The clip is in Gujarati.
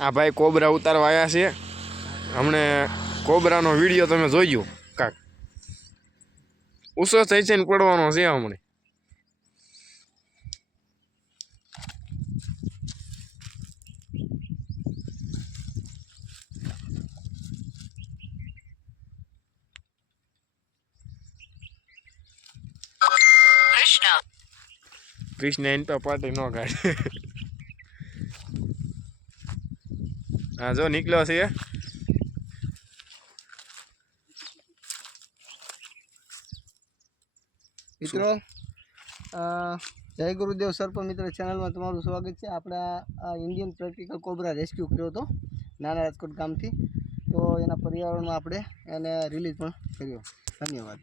આ ભાઈ કોબરા ઉતારવા આવ્યા છે. હમણે કોબરાનો વિડીયો તમે જોઈજો કાક ઉસો થઈ છે ને પડવાનો છે હમણે. કૃષ્ણ એન પર પાટી ન કાઢે. હા જો નીકળ્યો છે. મિત્રો જય ગુરુદેવ સર્પ મિત્ર ચેનલમાં તમારું સ્વાગત છે. આપણે આ ઇન્ડિયન પ્રેક્ટિકલ કોબરા રેસ્ક્યુ કર્યો હતો નાના રાજકોટ ગામથી. તો એના પર્યાવરણમાં આપણે એને રિલીઝ પણ કર્યો. ધન્યવાદ.